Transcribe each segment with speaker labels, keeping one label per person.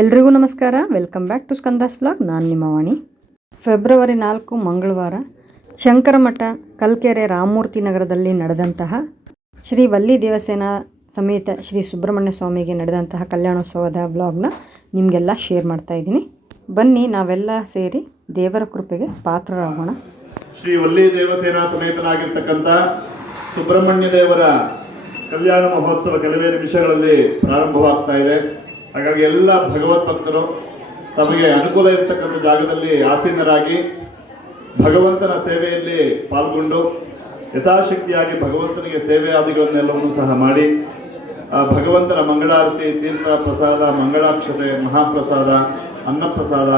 Speaker 1: ಎಲ್ರಿಗೂ ನಮಸ್ಕಾರ. Welcome back to Skanda's blog ನಾನು ನಿಮ್ಮ ವಾಣಿ. ಫೆಬ್ರವರಿ ನಾಲ್ಕು, ಮಂಗಳವಾರ. ಶಂಕರಮಠ, ಕಲ್ಕೆರೆ, ರಾಮಮೂರ್ತಿ ನಗರದಲ್ಲಿ ನಡೆದಂತಹ ಶ್ರೀ ವಲ್ಲಿ ದೇವಸೇನ ಸಮೇತ ಶ್ರೀ ಸುಬ್ರಹ್ಮಣ್ಯ ಸ್ವಾಮಿಗೆ ನಡೆದಂತಹ ಕಲ್ಯಾಣೋತ್ಸವದ ವ್ಲಾಗ್ನ ನಿಮಗೆಲ್ಲ ಶೇರ್ ಮಾಡ್ತಾ ಇದ್ದೀನಿ. ಬನ್ನಿ, ನಾವೆಲ್ಲ ಸೇರಿ ದೇವರ ಕೃಪೆಗೆ ಪಾತ್ರರಾಗೋಣ.
Speaker 2: ಶ್ರೀ ವಲ್ಲಿ ದೇವಸೇನಾ ಸಮೇತನಾಗಿರ್ತಕ್ಕಂಥ ಸುಬ್ರಹ್ಮಣ್ಯ ದೇವರ ಕಲ್ಯಾಣ ಮಹೋತ್ಸವ ಕೆಲವೇ ನಿಮಿಷಗಳಲ್ಲಿ ಪ್ರಾರಂಭವಾಗ್ತಾ ಇದೆ. ಹಾಗಾಗಿ ಎಲ್ಲ ಭಗವತ್ ಭಕ್ತರು ತಮಗೆ ಅನುಕೂಲ ಇರತಕ್ಕಂಥ ಜಾಗದಲ್ಲಿ ಆಸೀನರಾಗಿ ಭಗವಂತನ ಸೇವೆಯಲ್ಲಿ ಪಾಲ್ಗೊಂಡು ಯಥಾಶಕ್ತಿಯಾಗಿ ಭಗವಂತನಿಗೆ ಸೇವೆ ಆದಿಗಳನ್ನೆಲ್ಲವನ್ನೂ ಸಹ ಮಾಡಿ, ಆ ಭಗವಂತನ ಮಂಗಳಾರತಿ, ತೀರ್ಥ ಪ್ರಸಾದ, ಮಂಗಳಾಕ್ಷತೆ, ಮಹಾಪ್ರಸಾದ, ಅನ್ನಪ್ರಸಾದ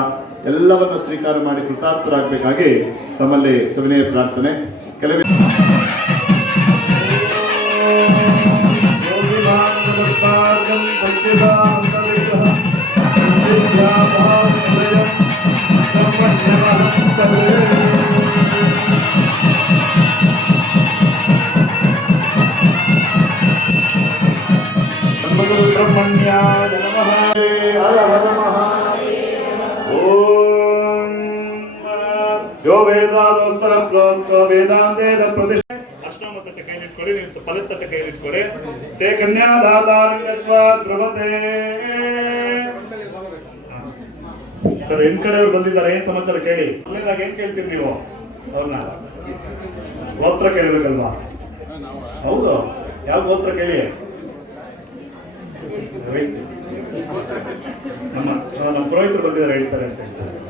Speaker 2: ಎಲ್ಲವನ್ನು ಸ್ವೀಕಾರ ಮಾಡಿ ಕೃತಾರ್ಥರಾಗಬೇಕಾಗಿ ತಮ್ಮಲ್ಲಿ ಸವಿನಯ ಪ್ರಾರ್ಥನೆ. ಕೆಲವೇ ಕೈಲಿಟ್ಕೊಳ್ಳಿ ನೀವು ಫಲದ ತಟ್ಟೆ ಕೈಲಿಟ್ಕೊಳ್ಳಿ ತೇ ಕನ್ಯಾದಾತಾರಣ್ಯತ್ವ ಧ್ರುವತೆ ಸರ್ ಹೆಣ್ ಕಡೆಯವ್ರು ಬಂದಿದ್ದಾರೆ, ಏನ್ ಸಮಾಚಾರ ಕೇಳಿ? ಅಲ್ಲಿದಾಗ ಏನ್ ಕೇಳ್ತೀರಿ ನೀವು? ಅವ್ರನ್ನ. ಗೋತ್ರ ಕೇಳಬೇಕಲ್ವಾ? ಹೌದು. ಯಾವ ಗೋತ್ರ ಕೇಳಿ? ನಮ್ಮ ನಮ್ಮ ಪುರೋಹಿತರು ಬಂದಿದ್ದಾರೆ, ಹೇಳ್ತಾರೆ ಅಂತ ಹೇಳ್ತಾರೆ.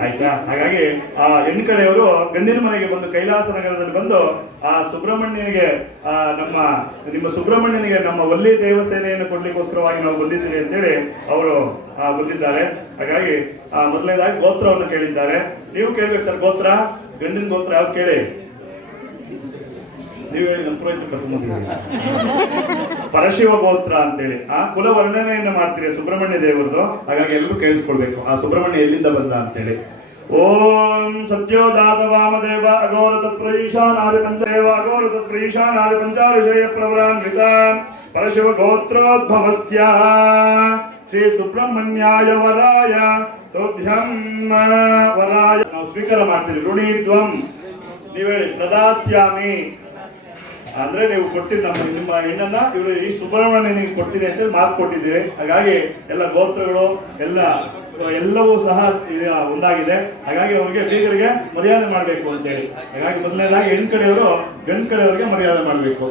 Speaker 2: ಆಯ್ತಾ? ಹಾಗಾಗಿ ಆ ಹೆಣ್ಕಡೆಯವರು ಗಂಡಿನ ಮನೆಗೆ ಬಂದು ಕೈಲಾಸ ನಗರದಲ್ಲಿ ಬಂದು ಆ ಸುಬ್ರಹ್ಮಣ್ಯನಿಗೆ ಆ ನಮ್ಮ ನಿಮ್ಮ ಸುಬ್ರಹ್ಮಣ್ಯನಿಗೆ ನಮ್ಮ ವಲ್ಲಿ ದೇವಸೇನೆಯನ್ನು ಕೊಡ್ಲಿಕ್ಕೋಸ್ಕರವಾಗಿ ನಾವು ಬಂದಿದ್ದೀವಿ ಅಂತೇಳಿ ಅವರು ಆ, ಬಂದಿದ್ದಾರೆ. ಹಾಗಾಗಿ ಆ, ಮೊದಲನೇದಾಗಿ ಗೋತ್ರವನ್ನು ಕೇಳಿದ್ದಾರೆ. ನೀವು ಕೇಳ್ಬೇಕು ಸರ್ ಗೋತ್ರ? ಗಂಡಿನ ಗೋತ್ರ ಯಾವ್ದು ಕೇಳಿ? ನೀವು ಪುರೋಹಿತರು ಕರ್ಕೊಂಡ್ ಪರಶಿವ ಗೋತ್ರ ಅಂತೇಳಿ. ಆ ಕುಲ ವರ್ಣನೆಯನ್ನು ಮಾಡ್ತೀರಿ ಸುಬ್ರಹ್ಮಣ್ಯ ದೇವರದು. ಹಾಗಾಗಿ ಎಲ್ಲರೂ ಕೇಳಿಸ್ಕೊಳ್ಬೇಕು. ಆ ಸುಬ್ರಹ್ಮಣ್ಯ ಎಲ್ಲಿಂದ ಬಂದ ಅಂತೇಳಿ. ಓಂ ಸತ್ಯೋದಾತ ವಾಮದೇವ ಅಗೌರ ತತ್ರ ಈಶಾನಾದಿ ಪಂಚದೇವ ಅಗೌರ ತತ್ರ ಈಶಾನಾದಿ ಪಂಚಾರುಷಯ ಪ್ರವರಾನ್ವಿತ ಪರಶಿವ ಗೋತ್ರೋದ್ಭವಸ್ಯ ಶ್ರೀ ಸುಬ್ರಹ್ಮಣ್ಯಾಯ ವರಾಯ ತುಭ್ಯಂ ವರಾಯ. ನಾವು ಸ್ವೀಕಾರ ಮಾಡ್ತೀವಿ ಋಣೀತ್ವಂ ನೀವು ಹೇಳಿ, ಪ್ರದಾಸ್ಯಾಮಿ. ಅಂದ್ರೆ ನೀವು ಕೊಡ್ತೀರಿ ನಮ್ಮ ನಿಮ್ಮ ಹೆಣ್ಣನ್ನ ಇವರು ಈ ಸುಬ್ರಹ್ಮಣ್ಯನಿಗೆ ಕೊಡ್ತೀನಿ ಅಂತ ಮಾತು ಕೊಟ್ಟಿದ್ದೀರಿ. ಹಾಗಾಗಿ ಎಲ್ಲ ಗೋತ್ರಗಳು, ಎಲ್ಲ ಎಲ್ಲವೂ ಸಹ ಒಂದಾಗಿದೆ. ಹಾಗಾಗಿ ಅವ್ರಿಗೆ ಬೀಗರಿಗೆ ಮರ್ಯಾದೆ ಮಾಡಬೇಕು ಅಂತೇಳಿ. ಹಾಗಾಗಿ ಮೊದಲನೇದಾಗಿ ಹೆಣ್ ಕಡೆಯವರು ಗಂಡ್ ಕಡೆಯವರಿಗೆ ಮರ್ಯಾದೆ ಮಾಡಬೇಕು.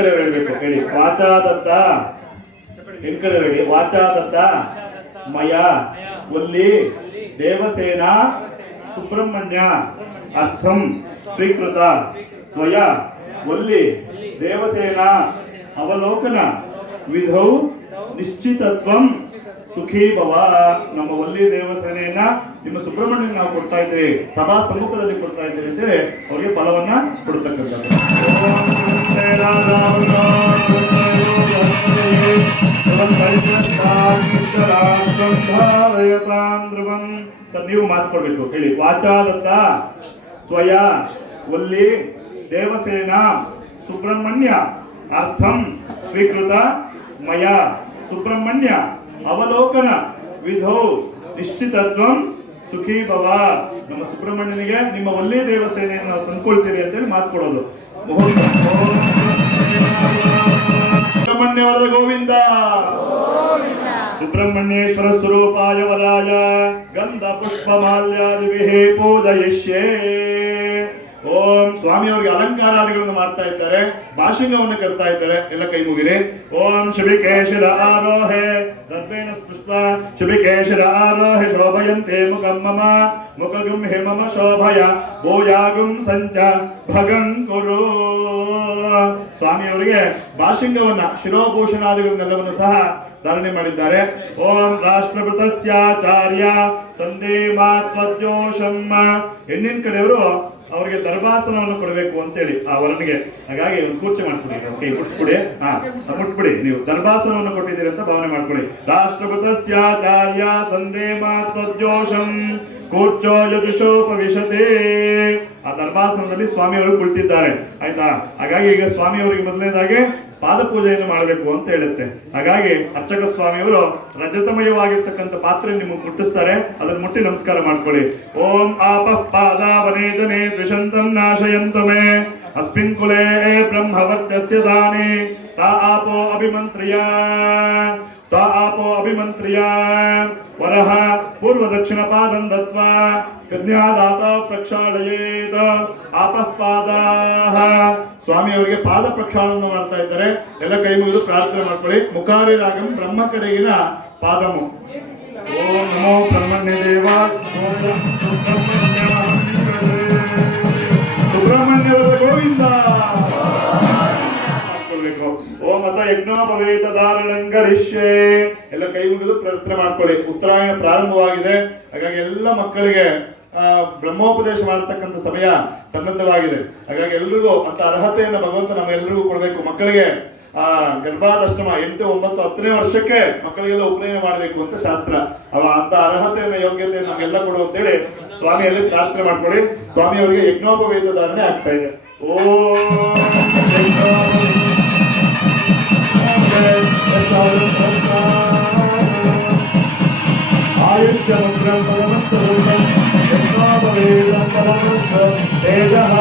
Speaker 2: ಹೆಣ್ ಕಡೆ ಹೇಳ್ಬೇಕು ಹೇಳಿ ವಾಚಾದತ್ತ ಹೆಣ್ ಕಡೆ ಹೇಳಿ ವಾಚಾದತ್ತ ಮಯ ಒಲ್ಲಿ ದೇವಸೇನ ಸುಬ್ರಹ್ಮಣ್ಯ ಅರ್ಥಂ ಸ್ವೀಕೃತ ತ್ವಯ ಒಲ್ಲಿ ದೇವಸೇನ ಅವಲೋಕನ ವಿಧೌ ನಿಶ್ಚಿತತ್ವಂ ಸುಖೀ ಭವ. ನಮ್ಮ ಒಲ್ಲಿ ದೇವಸೇನೆಯನ್ನ ನಿಮ್ಮ ಸುಬ್ರಹ್ಮಣ್ಯ ನಾವು ಕೊಡ್ತಾ ಇದ್ದೇವೆ. ಸಭಾ ಸಮ್ಮುಖದಲ್ಲಿ ಕೊಡ್ತಾ ಇದ್ದೇವೆ ಅಂತೇಳಿ ಅವರಿಗೆ ಫಲವನ್ನ ಕೊಡ್ತಕ್ಕಂಥದ್ದು. ನೀವು ಮಾತ್ಕೊಡ್ಬೇಕು ಹೇಳಿ. ವಾಚಾದತ್ತ, ತ್ವಯ, ಒಲ್ಲಿ, ದೇವಸೇನ, ಸುಬ್ರಹ್ಮಣ್ಯ, ಅರ್ಥಂ, ಸ್ವೀಕೃತ, ಮಯ, ಸುಬ್ರಹ್ಮಣ್ಯ. ಅವಲೋಕನ ವಿಧೋ ನಿಶ್ಚಿತತ್ವಂ ಸುಖಿ ಭವ. ನಮ್ಮ ಸುಬ್ರಹ್ಮಣ್ಯನಿಗೆ ನಿಮ್ಮ ಒಳ್ಳೆ ದೇವಸೇನೆಯನ್ನು ನಾವು ತಂದ್ಕೊಳ್ತೀರಿ ಅಂತೇಳಿ ಮಾತು ಕೊಡೋದು. ಸುಬ್ರಹ್ಮಣ್ಯವರದ ಗೋವಿಂದ. ಸುಬ್ರಹ್ಮಣ್ಯೇಶ್ವರ ಸ್ವರೂಪಾಯ ವರಾಯ ಗಂಧ ಪುಷ್ಪ ಮಾಲ್ಯಾದಿವಿಹೇ ಪೂಜಯಿಷ್ಯೇ. ಓಂ ಸ್ವಾಮಿ ಅವರಿಗೆ ಅಲಂಕಾರಾದಿಗಳನ್ನು ಮಾಡ್ತಾ ಇದ್ದಾರೆ, ಭಾಷಿಂಗವನ್ನು ಕಟ್ತಾ ಇದ್ದಾರೆ. ಎಲ್ಲ ಕೈ ಮುಗಿರಿ. ಓಂ ಶಿಬಿಕೇಶಿರ ಆರೋಹೆ ದರ್ಬೇಣ ಪುಷ್ಪ ಶಿಬಿಕೇಶಿರ ಆರೋಹೆ, ಶೋಭಯಂತೆ ಮುಖಂ ಮಮ. ಮುಖಗುಂ ಹೆ ಮಮ ಶೋಭಯ. ಭೂಯಾಗುಂ ಸಂಚ ಭಗಂ ಕುರು. ಸ್ವಾಮಿಯವರಿಗೆ ಭಾಷಿಂಗವನ್ನ, ಶಿರೋಭೂಷಣಾದಿಗಳನ್ನೆಲ್ಲವನ್ನು ಸಹ ಧಾರಣೆ ಮಾಡಿದ್ದಾರೆ. ಓಂ ರಾಷ್ಟ್ರಭೃತಸ್ಯಾಚಾರ್ಯ ಸಂದೇ ಮಾತ್ವದ್ಯೋಷಮ್ಮ ಹೆಣ್ಣಿನ ಕಡೆಯವರು ಅವರಿಗೆ ದರ್ಭಾಸನವನ್ನು ಕೊಡಬೇಕು ಅಂತೇಳಿ ಆ ವರನಿಗೆ ಹಾಗಾಗಿ ಒಂದು ಕೂರ್ಚೆ ಮಾಡ್ಕೊಡಿ. ಮುಟ್ಸ್ಬಿಡಿ ಹಾ ಮುಟ್ಬಿಡಿ. ನೀವು ದರ್ಭಾಸನವನ್ನು ಕೊಟ್ಟಿದ್ದೀರಿ ಅಂತ ಭಾವನೆ ಮಾಡ್ಕೊಳ್ಳಿ. ರಾಷ್ಟ್ರಪತಸ್ಯಾಚಾರ್ಯ ಸಂದೇ ಮಾತ್ವಜೋಷಂ ಕೂರ್ಚೋ ಯಜುಷೋಪವಿಶತೆ. ಆ ದರ್ಭಾಸನದಲ್ಲಿ ಸ್ವಾಮಿಯವರು ಕುಳಿತಿದ್ದಾರೆ. ಆಯ್ತಾ? ಹಾಗಾಗಿ ಈಗ ಸ್ವಾಮಿಯವರಿಗೆ ಮೊದಲನೇದಾಗಿ ಪಾದ ಪೂಜೆಯನ್ನು ಮಾಡಬೇಕು ಅಂತ ಹೇಳುತ್ತೆ. ಹಾಗಾಗಿ ಅರ್ಚಕ ಸ್ವಾಮಿಯವರು ರಜತಮಯವಾಗಿರ್ತಕ್ಕಂಥ ಪಾತ್ರೆ ನಿಮಗೆ ಮುಟ್ಟಿಸ್ತಾರೆ. ಅದನ್ನ ಮುಟ್ಟಿ ನಮಸ್ಕಾರ ಮಾಡ್ಕೊಳ್ಳಿ. ಓಂ ಆಪ ಪಾದಾವನೇ ದ್ವಿಶಂತಂ ನಾಶಯಂತಮೇ. ಅಸ್ಮಿನ್ ಕುಲೇ ಬ್ರಹ್ಮವರ್ಚಸ್ಯ ದಾನೇ ತಾ ಆಪೋ ಅಭಿಮಂತ್ರಿಯ. ತಾ ವರಹ ಪೂರ್ವ ದಕ್ಷಿಣ ಪಾದಂ ದತ್ವ ಕನ್ಯಾದಾತ ಪ್ರಕ್ಷಾಳಯೇತ ಆಪಃ ಸ್ವಾಮಿ ಅವರಿಗೆ ಪಾದ ಪ್ರಕ್ಷಾಳನ ಮಾಡ್ತಾ ಇದ್ದಾರೆ. ಎಲ್ಲ ಕೈ ಮುಗಿದು ಪ್ರಾರ್ಥನೆ ಮಾಡ್ಕೊಳ್ಳಿ. ಮುಖಾರಿ ರಾಗಂ ಬ್ರಹ್ಮ ಕಡೆಗಿನ ಪಾದಮು. ಓಂ ನಮೋ ಬ್ರಹ್ಮಣ್ಯ ದೇವ. ಸುಬ್ರಹ್ಮಣ್ಯವರ ಗೋವಿಂದ. ಯಜ್ಞೋಪವೇತ ಧಾರಣಂಗರಿಷ್ಯೆ ಎಲ್ಲ ಕೈ ಮುಗಿದು ಪ್ರಾರ್ಥನೆ ಮಾಡ್ಕೊಳ್ಳಿ. ಉತ್ತರಾಯಣ ಪ್ರಾರಂಭವಾಗಿದೆ. ಹಾಗಾಗಿ ಎಲ್ಲ ಮಕ್ಕಳಿಗೆ ಬ್ರಹ್ಮೋಪದೇಶ ಮಾಡತಕ್ಕಂಥ ಸಮಯ ಸನ್ನದ್ಧವಾಗಿದೆ. ಹಾಗಾಗಿ ಎಲ್ರಿಗೂ ಅಂತ ಅರ್ಹತೆಯನ್ನು ಭಗವಂತ ನಮ್ಮೆಲ್ಲರಿಗೂ ಕೊಡಬೇಕು. ಮಕ್ಕಳಿಗೆ, ಆ ಗರ್ಭಾದಷ್ಟಮ ಎಂಟು, ಒಂಬತ್ತು, ಹತ್ತನೇ ವರ್ಷಕ್ಕೆ ಮಕ್ಕಳಿಗೆಲ್ಲ ಉಪನಯನ ಮಾಡಬೇಕು ಅಂತ ಶಾಸ್ತ್ರ. ಅವ ಅಂತ ಅರ್ಹತೆಯನ್ನ, ಯೋಗ್ಯತೆಯನ್ನು ನಮಗೆಲ್ಲ ಕೊಡು ಅಂತೇಳಿ ಸ್ವಾಮಿಯಲ್ಲಿ ಪ್ರಾರ್ಥನೆ ಮಾಡ್ಕೊಳ್ಳಿ. ಸ್ವಾಮಿ ಅವರಿಗೆ ಯಜ್ಞೋಪವೇತ ಧಾರಣೆ ಆಗ್ತಾ ಇದೆ. ಆಯುಷ್ಯಮುಗ್ರಂ ಪರಮಸ್ತರೂಪಂ ಯಜ್ಞೋಪವೇತಂ ಪರಮಸ್ತ ತೇಜಃ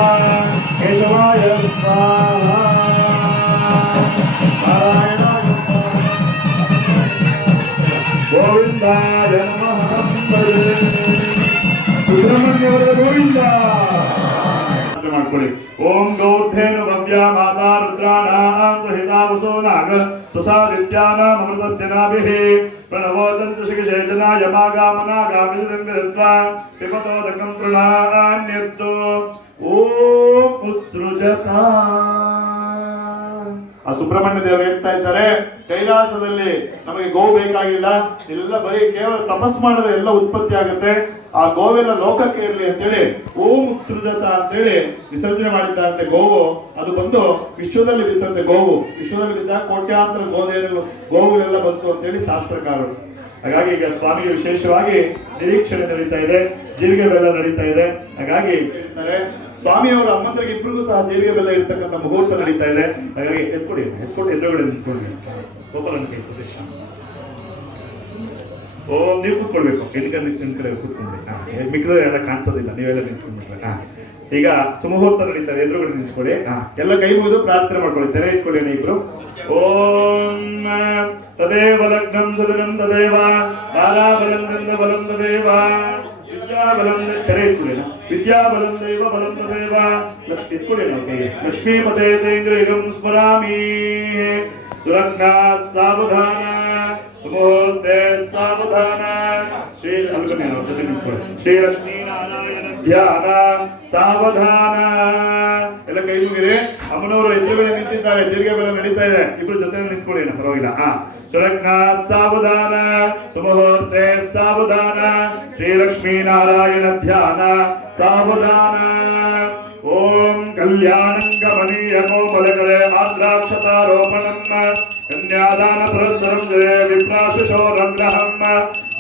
Speaker 2: ಕೇಶವಾಯ ಸ್ವಾಹ ನಾರಾಯಣಾಯ ಗೋವಿಂದಾಯ ನಮಃ ಸುಬ್ರಹ್ಮಣ್ಯವರ ಗೋವಿಂದ ಪ್ರಾರ್ಥನೆ ಮಾಡ್ಕೊಳ್ಳಿ ಓಂ ಗೌರ್ಧೇನು ಭವ್ಯ ಮಾತಾ ರುದ್ರಾಣಾಂ ಹಿತಾವಸೋ సుసాదిత్యానామృతస్యనాభిः प्रणवो चतुषिकशेचनाय मागामनागामिदङ्गत्वा पिबतोदकं तृणान्यत्तो ॐ उत्सृजता ಆ ಸುಬ್ರಹ್ಮಣ್ಯ ದೇವರು ಹೇಳ್ತಾ ಇದ್ದಾರೆ, ಕೈಲಾಸದಲ್ಲಿ ನಮಗೆ ಗೋವು ಬೇಕಾಗಿಲ್ಲ, ಎಲ್ಲ ಬರೀ ಕೇವಲ ತಪಸ್ ಮಾಡಿದ್ರೆ ಎಲ್ಲ ಉತ್ಪತ್ತಿ ಆಗುತ್ತೆ. ಆ ಗೋವೆಲ್ಲ ಲೋಕಕ್ಕೆ ಇರಲಿ ಅಂತೇಳಿ, ಓಂ ಸೃಜತ ಅಂತೇಳಿ ವಿಸರ್ಜನೆ ಮಾಡಿದ್ದಂತೆ ಗೋವು, ಅದು ಬಂದು ವಿಶ್ವದಲ್ಲಿ ಬಿದ್ದಂತೆ ಗೋವು. ವಿಶ್ವದಲ್ಲಿ ಬಿದ್ದ ಕೋಟ್ಯಾಂತರ ಗೋದೇನು ಗೋವುಗಳೆಲ್ಲ ಬಂತು ಅಂತೇಳಿ ಶಾಸ್ತ್ರಕಾರರು. ಹಾಗಾಗಿ ಈಗ ಸ್ವಾಮಿಗೆ ವಿಶೇಷವಾಗಿ ನಿರೀಕ್ಷಣೆ ನಡೀತಾ ಇದೆ ಜೀರಿಗೆ ಬೆಲ್ಲ ನಡೀತಾ ಇದೆ. ಹಾಗಾಗಿ ಹೇಳ್ತಾರೆ ಸ್ವಾಮಿಯವರ ಅಮ್ಮಂದ್ರಿಗೆ ಇಬ್ಬರಿಗೂ ಸಹ ದೇವಿಯ ಬೆಲ್ಲ ಇರ್ತಕ್ಕಂಥ ಮುಹೂರ್ತ ನಡೀತಾ ಇದೆ. ಹಾಗಾಗಿ ಎತ್ಕೊಡಿ, ಎತ್ಕೊಂಡು, ಎದುರುಗಡೆ ನಿಂತ್ಕೊಳ್ಳಿ ಕೈ ಪ್ರದೇಶ. ಓ, ನೀವು ಕೂತ್ಕೊಳ್ಬೇಕು. ಎಲ್ಲಿ ಕಡೆ ನಿಮ್ ಕಡೆ ಕೂತ್ಕೊಂಡ್ಬೇಕು ಹಾ ಮಿಕ್ಕಿದ ಎಲ್ಲ ಕಾಣಿಸೋದಿಲ್ಲ. ನೀವೆಲ್ಲ ನಿಂತ್ಕೊಂಡ್ಬಿಟ್ರೆ ಹಾ. ಈಗ ಸುಮುಹೂರ್ತ ನಡೀತಾ ಇದೆ ಎದುರುಗಡೆ ನಿಂತ್ಕೊಳ್ಳಿ. ಎಲ್ಲ ಕೈ ಮುಗಿದು ಪ್ರಾರ್ಥನೆ ಮಾಡ್ಕೊಳ್ಳಿ. ತೆರೆ ಇಟ್ಕೊಳ್ಳಿ ಇಬ್ರು. ಓಂ ತದೇವ ಲಗ್ನಂ ಸದನಂ ತದೇವ. ಬಾಲಾಬಲಂ ಬಲಂ ತದೇವ. ವಿದ್ಯಾಬಲಂ ದ- ತೆರೆ ಇಟ್ಕೊಳ್ಳಿ ಅಣ್ಣ. ವಿದ್ಯಾಬಲಂ ದೈವ. ಬಲಂ ಲಕ್ಷ್ಮಿ ತೇಂದ್ರಿಗಂ ಸ್ಮರಾಮಿ. ಸುರಜ್ಞಾ ಸಾವಧಾನ. ಮುಹೂರ್ತೆ ಸಾವಧಾನ. ಶ್ರೀ ಜೊತೆ ನಿಂತ್ಕೊಳ್ಳಿ. ಲಕ್ಷ್ಮೀ ಸಾವಧಾನ. ಎಲ್ಲ ಕೈ ಮುಗಿರಿ. ಅಮ್ಮನವರು ಎದುರುಗಡೆ ನಿಂತಿದ್ದಾರೆ. ಜೀರಿಗೆ ಬೆಲೆ ನಡೀತಾ ಇದೆ. ಇಬ್ರು ಜೊತೆ ನಿಂತ್ಕೊಳ್ಳಿ. ಪರವಾಗಿಲ್ಲ. ಹಾ. సులగ్నా సావధాన సుముహూర్తే సావధాన శ్రీలక్ష్మీనారాయణ ధ్యాన సావధాన ఓం కళ్యాణం గమనీయ కోమలకరే ఆద్రాక్షతారోపణం కన్యాదాన పురస్సరం జయ విప్రాశుషోరగ్రహం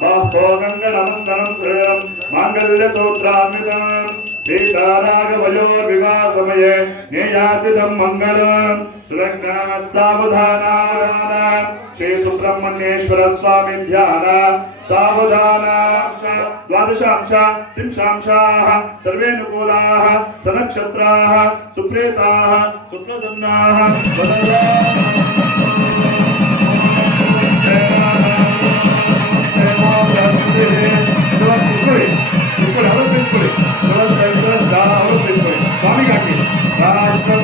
Speaker 2: బాహ్వోగంగణమందనం శ్రేయం మాంగళ్య సూత్రాన్వితం సీతారాగవయోర్వివాహ సమయే నియాచితం మంగళం శ్రీరంగ సావధాన శ్రీ సుబ్రహ్మణ్యేశ్వర స్వామి ధ్యాన సావధానాంశ ద్వాదశాంశ త్రింశాంశాః సర్వేనుకూలాః సనక్షత్రాः సుప్రేతాः సుప్రసన్నాः స్వామి గారికి రాష్ట్రం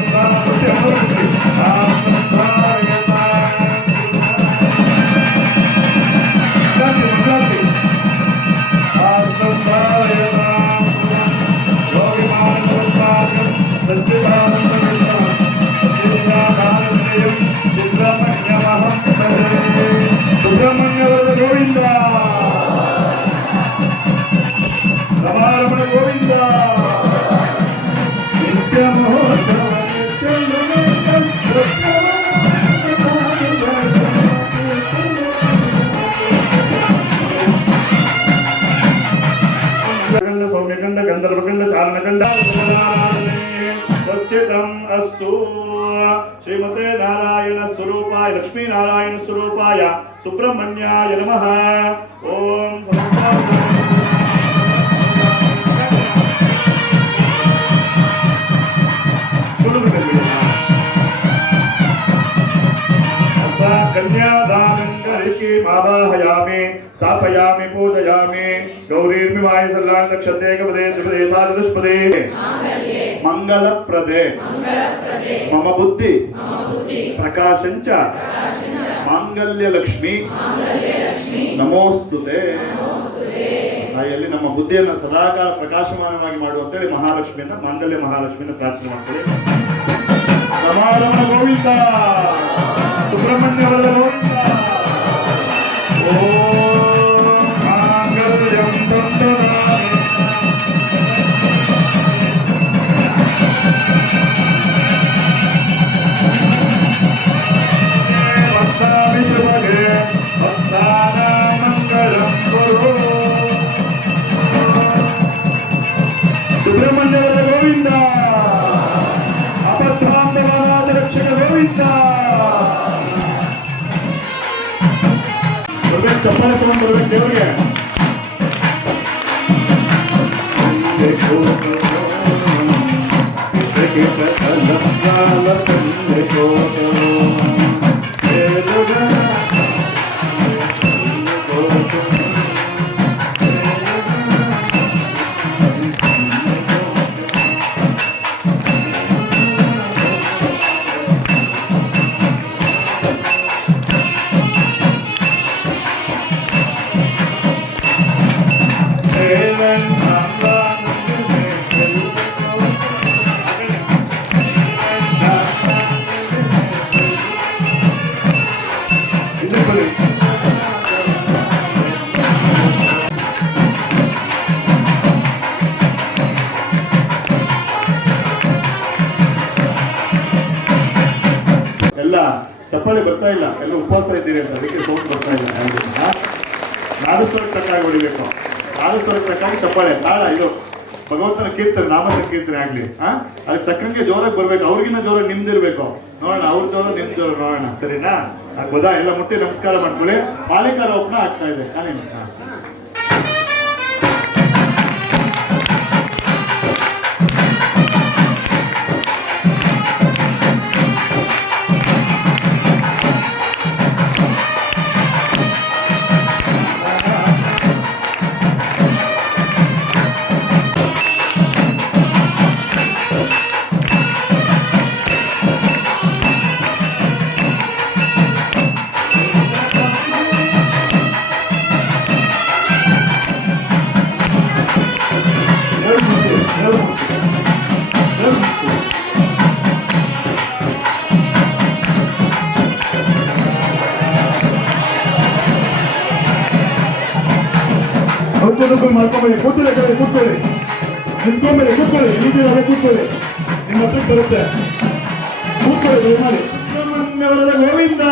Speaker 2: स्थितम् अस्तु। श्रीमते नारायण स्वरूपाय सुब्रह्मण्याय नमः। ॐ समस्ता आवाहयामि स्थापयामि, पूजयामि। गौरीर्मिवाय सल्लाङ्गक्षते कपदे सा चतुष्पदे ಮಂಗಲಪ್ರದೆ. ಮಮ ಬುದ್ಧಿ. ಪ್ರಕಾಶಂಚ. ಮಾಂಗಲ್ಯ ಲಕ್ಷ್ಮಿ ನಮೋಸ್ತುತೆ. ತಾಯಿಯಲ್ಲಿ ನಮ್ಮ ಬುದ್ಧಿಯನ್ನು ಸದಾಕಾಲ ಪ್ರಕಾಶಮಾನವಾಗಿ ಮಾಡು ಅಂತೇಳಿ ಮಹಾಲಕ್ಷ್ಮಿಯನ್ನ ಮಾಂಗಲ್ಯ ಮಹಾಲಕ್ಷ್ಮಿಯನ್ನ ಪ್ರಾರ್ಥನೆ ಮಾಡ್ತೇವೆ. ಸಮಾರಮಣ ಗೋವಿಂದ. ಸುಬ್ರಹ್ಮಣ್ಯವರ ಗೋವಿಂದ. ಓ. ಎಲ್ಲ ಇಲ್ಲ, ಎಲ್ಲ ಉಪವಾಸ ಇದ್ದೀರಿ ಅಂತ ಅದಕ್ಕೆ ಸೌಂಡ್ ಬರ್ತಾ ಇಲ್ಲ? ನಾದಸ್ವರಕ್ಕೆ ತಕ್ಕಾಗಿ ಹೊಡಿಬೇಕು. ನಾದಸ್ವರಕ್ಕೆ ತಕ್ಕಾಗಿ ಚಪ್ಪಾಳೆ. ನಾಳ ಇದು ಭಗವಂತನ ಕೀರ್ತನೆ, ನಾಮದ ಕೀರ್ತನೆ ಆಗ್ಲಿ. ಹಾ ಅದಕ್ಕೆ ತಕ್ಕಂಗೆ ಜೋರಾಗಿ ಬರ್ಬೇಕು. ಅವ್ರಿಗಿನ್ನ ಜೋರಾಗಿ ನಿಮ್ದಿರ್ಬೇಕು. ನೋಡೋಣ, ಅವ್ರ ಜೋರ ನಿಮ್ ಜೋರ ನೋಡೋಣ. ಸರಿನಾ? ಗೊದಾ? ಎಲ್ಲ ಮುಟ್ಟಿ ನಮಸ್ಕಾರ ಮಾಡ್ಕೊಳ್ಳಿ. ಮಾಲಿಕಾರೋಪಣ ಆಗ್ತಾ ಇದೆ. ಮಾಡ್ಕೊಂಬೇಡಿ ಕೂತ್ಕೊಳ್ಳಿ ಕಡೆ ಕೂತ್ಕೊಳ್ಳಿ. ನಿಂತ್ಕೊಂಬೇಡಿ ಕೂತ್ಕೊಳ್ಳಿ ಇಲ್ಲಿದ್ದೀರ ಕೂತ್ಕೊಳ್ಳಿ. ನಿಮ್ಮ ಹತ್ರಕ್ಕೆ ಬರುತ್ತೆ. ಕೂತ್ಕೊಳ್ಳಿ ಮಾಡಿ ಗೋವಿಂದ.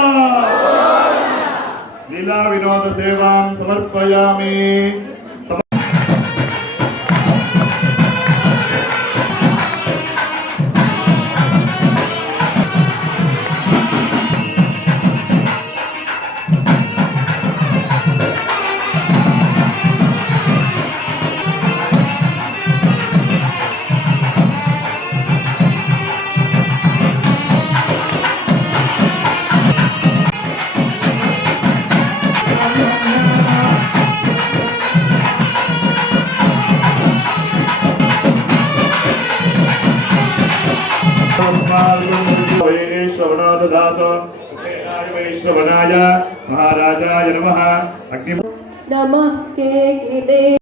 Speaker 2: ಲೀಲಾ ವಿನೋದ ಸೇವಾಂ ಸಮರ್ಪಯಾಮಿ.
Speaker 3: நமக்கே கிதே